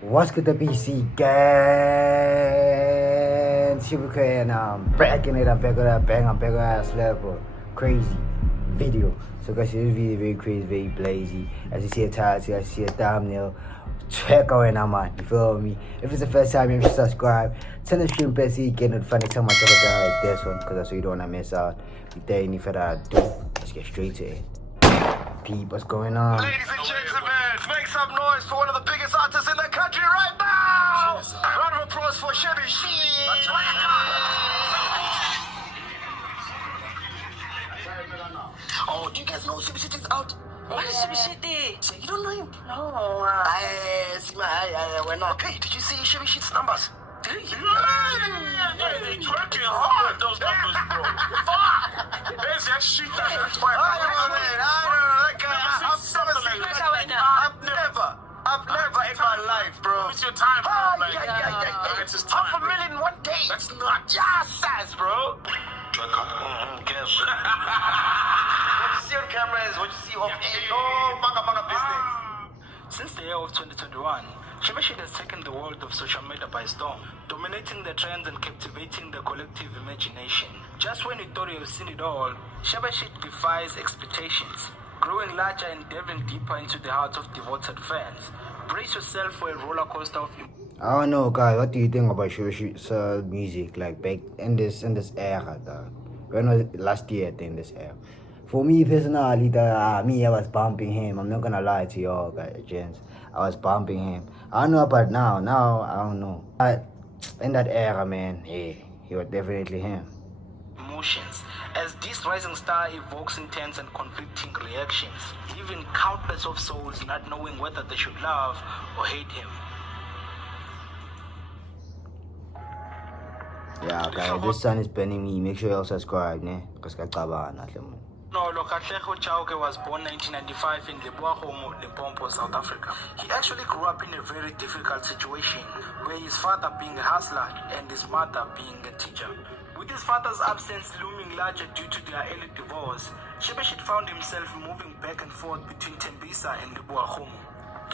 What's good, the PC gang? Shebeshkt, and I'm backing it. I'm back with that bang. I'm back with that slapper. Crazy video. So, guys, this video very crazy, very blazy. As you see a title, as you see a thumbnail, check out and man. You feel me? If it's the first time, you should subscribe. Turn the stream bell so you get notified next time I drop a video like this one, because that's what you don't want to miss out. Without any further ado, let's get straight to it. Peep, what's going on? Ladies and gentlemen, make some noise for one of the biggest artists in the country right now! Round of applause for Shebeshkt! Oh, do you guys know Shebeshkt is out? What is Shebeshkt? So you don't know him? No. Okay, did you see Shebesht's numbers? Do you? They twerking hard, those numbers, bro. Fuck! There's that shit that's why I've never in my life, bro. It's your time, bro. It's his time. Half a million one day. That's not Yes, bro. Guess. What you see on camera is what you see off air. No manga business. Since the year of 2021, Shebeshkt has taken the world of social media by storm, dominating the trends and captivating the collective imagination. Just when you thought you have seen it all, Shebeshkt defies expectations, growing larger and delving deeper into the hearts of devoted fans. Brace yourself for a roller coaster of I don't know, guys. What do you think about Shebesht's music? Like back in this era, dog. When was it? Last year? I think this era. For me personally, I was bumping him. I'm not gonna lie to y'all, guys, gents. I was bumping him. I don't know about now. Now I don't know. But in that era, man, he was definitely him. emotions, as this rising star evokes intense and conflicting reactions, leaving countless of souls not knowing whether they should love or hate him. Yeah, guys, this sun is burning me. Make sure you all subscribe, ne? Because No, Lokatleho Chauke was born 1995 in Leboahomo, Limpopo, South Africa. He actually grew up in a very difficult situation, where his father being a hustler and his mother being a teacher. With his father's absence looming larger due to their early divorce, Shebeshkt found himself moving back and forth between Tembisa and Leboahomo.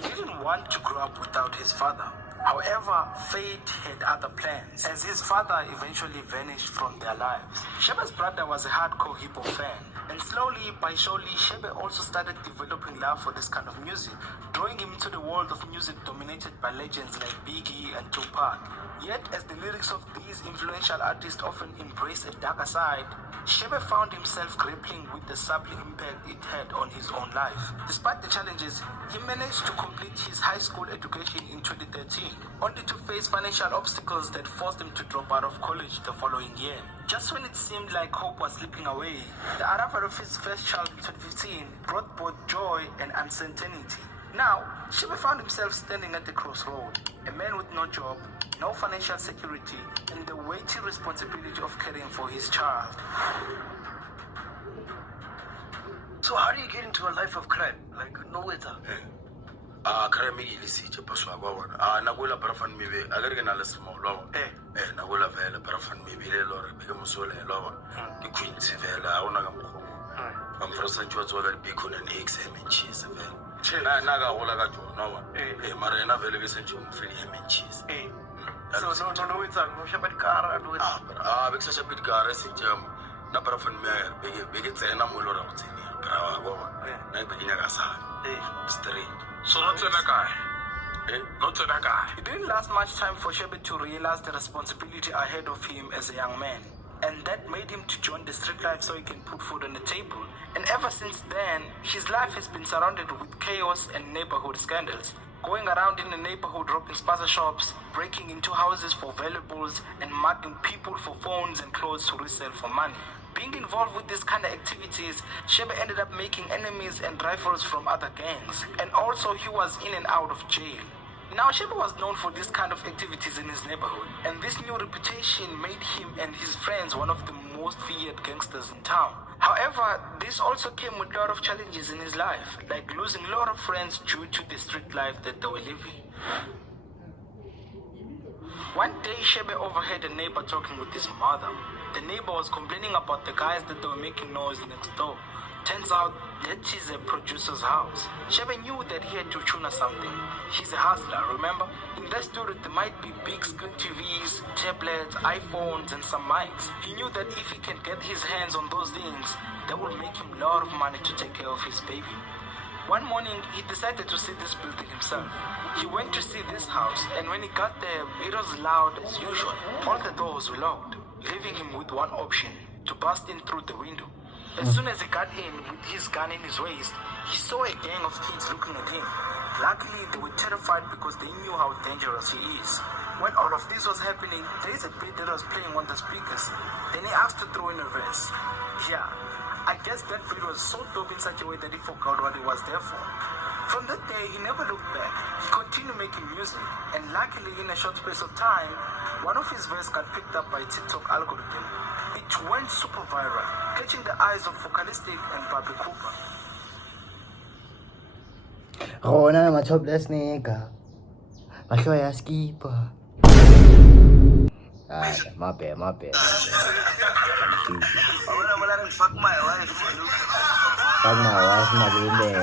He didn't want to grow up without his father. However, fate had other plans, as his father eventually vanished from their lives. Shebe's brother was a hardcore hip hop fan, and slowly by surely, Shebe also started developing love for this kind of music, drawing him into the world of music dominated by legends like Biggie and Tupac. Yet, as the lyrics of these influential artists often embrace a darker side, Shebe found himself grappling with the subtle impact it had on his own life. Despite the challenges, he managed to complete his high school education in 2013, only to face financial obstacles that forced him to drop out of college the following year. Just when it seemed like hope was slipping away, the arrival of his first child in 2015 brought both joy and uncertainty. Now, Shebe found himself standing at the crossroad, a man with no job, no financial security, and the weighty responsibility of caring for his child. So how do you get into a life of crime? Like, no weather. Crime illicit paswa ba bona. Nagola parafan mebe agarga na lesmo lo. Nagola vela parafan mebe le lore be mo sola lo. Di queens vela ona ga mo. Am frosa ntwa tswa ga bacon and eggs and cheese vela. Na ga gola ga jona wa. Mara na vela be sentse mo feli ham and cheese. So no weather, no shabbat car, no weather. Be sa shabit car sentse na parafan me be tsena mo lo ra tseni. Bra go ba. Na be nya ga sa. Straight. So not to that guy. Not to that guy. It didn't last much time for Shebe to realize the responsibility ahead of him as a young man. And that made him to join the street life so he can put food on the table. And ever since then, his life has been surrounded with chaos and neighborhood scandals. Going around in the neighborhood robbing spaza shops, breaking into houses for valuables, and mugging people for phones and clothes to resell for money. Being involved with these kind of activities, Shebe ended up making enemies and rivals from other gangs. And also he was in and out of jail. Now Shebe was known for this kind of activities in his neighborhood. And this new reputation made him and his friends one of the most feared gangsters in town. However, this also came with a lot of challenges in his life, like losing a lot of friends due to the street life that they were living. One day, Shebe overheard a neighbor talking with his mother. The neighbor was complaining about the guys that they were making noise next door. Turns out that is a producer's house. Shebe knew that he had to tune something. He's a hustler, remember? In that studio there might be big screen TVs, tablets, iPhones, and some mics. He knew that if he can get his hands on those things, that will make him a lot of money to take care of his baby. One morning, he decided to see this building himself. He went to see this house, and when he got there, it was loud as usual. All the doors were locked, leaving him with one option, to bust in through the window. As soon as he got in with his gun in his waist, he saw a gang of kids looking at him. Luckily, they were terrified because they knew how dangerous he is. When all of this was happening, there is a beat that was playing on the speakers. Then he asked to throw in a verse. Yeah, I guess that beat was so dope in such a way that he forgot what he was there for. From that day, he never looked back. He continued making music, and luckily, in a short space of time, one of his verses got picked up by TikTok algorithm. It went super viral, catching the eyes of Vocalistic and Bobby Cooper. Rona mathobless nigga. Mahlo ya skipper. Ah, my bad. Fuck my wife. Fuck my wife, my baby.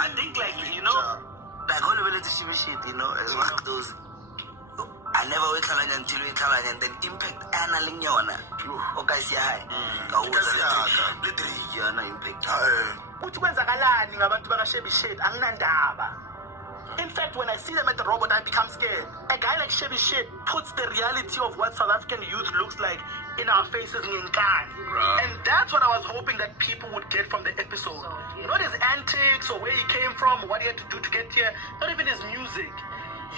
I think like all the way to Shebeshkt, as one of those. I never wait until we tell and then impact analyzing yona. Okay, see high. Literally yana impact. Uthi kwenzakalani ngabantu bakaShebeshkt anginandaba. In fact, when I see them at the robot, I become scared. A guy like Shebeshkt puts the reality of what South African youth looks like in our faces in Nkani. And that's what I was hoping that people would get from the episode. Not his antics or where he came from, what he had to do to get here, not even his music.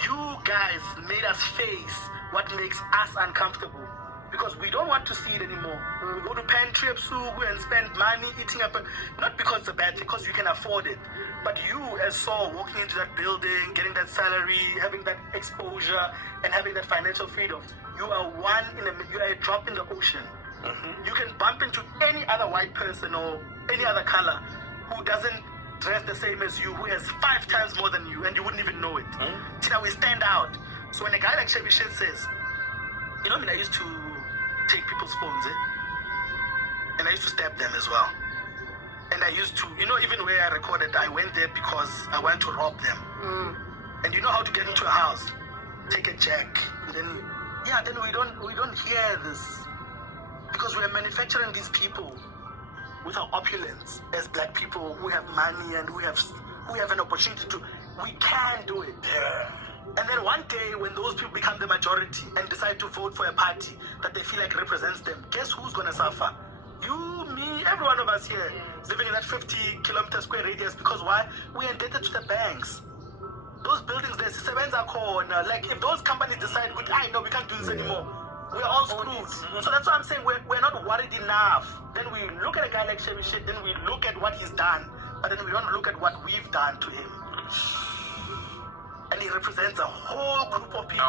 You guys made us face what makes us uncomfortable. Because we don't want to see it anymore. When we go to pantry and spend money eating up, not because it's a bad thing, because you can afford it. But you, as Saul, walking into that building, getting that salary, having that exposure, and having that financial freedom, you are you are a drop in the ocean. You can bump into any other white person or any other color who doesn't dress the same as you, who has 5 times more than you, and you wouldn't even know it. We stand out. So when a guy like Shebeshkt says, I used to take people's phones, and I used to stab them as well. And I used to, even where I recorded, I went there because I went to rob them. And you know how to get into a house? Take a jack, and then we don't hear this because we are manufacturing these people with our opulence as black people who have money and who have an opportunity to. We can do it. Yeah. And then one day when those people become the majority and decide to vote for a party that they feel like represents them, guess who's going to suffer? You, me, every one of us here living in that 50-kilometer square radius. Because why? We're indebted to the banks. Those buildings, there's seven are corner. Like if those companies decide, I know we can't do this anymore, we're all screwed. So that's why I'm saying we're not worried enough. Then we look at a guy like Shebeshkt, then we look at what he's done, but then we don't look at what we've done to him. And he represents a whole group of people.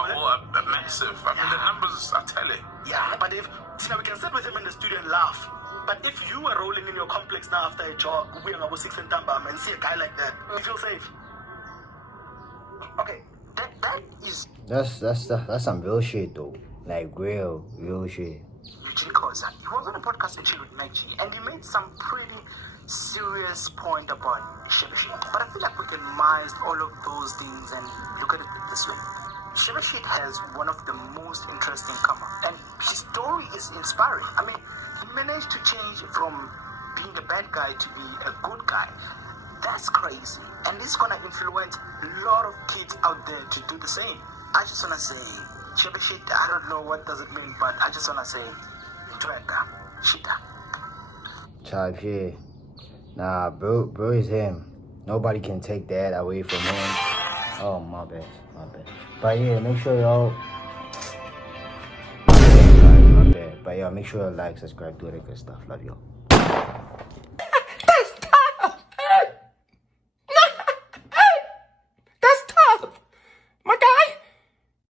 Massive. I mean, the numbers are telling. Yeah, but if we can sit with him in the studio and laugh. But if you are rolling in your complex now after a jog, we are about 6 and Tambam, and see a guy like that, you feel safe. Okay, that is. That's some real shit though. Like real shit. Eugene Koza. He was on a podcast actually with Maggie, and he made some pretty serious point about Shebeshkt. But I feel like we can minimize all of those things and look at it this way. Shebeshkt has one of the most interesting come up, and his story is inspiring. I mean, he managed to change from being a bad guy to be a good guy. That's crazy, and it's gonna influence a lot of kids out there to do the same. I just wanna say, Shebeshkt, I don't know what does it mean, but I just wanna say, Draka, Shita. Type shit. Nah, bro is him. Nobody can take that away from him. Oh, my bad. But yeah, make sure y'all. My bad. But yeah, make sure you like, subscribe, do that good stuff. Love y'all.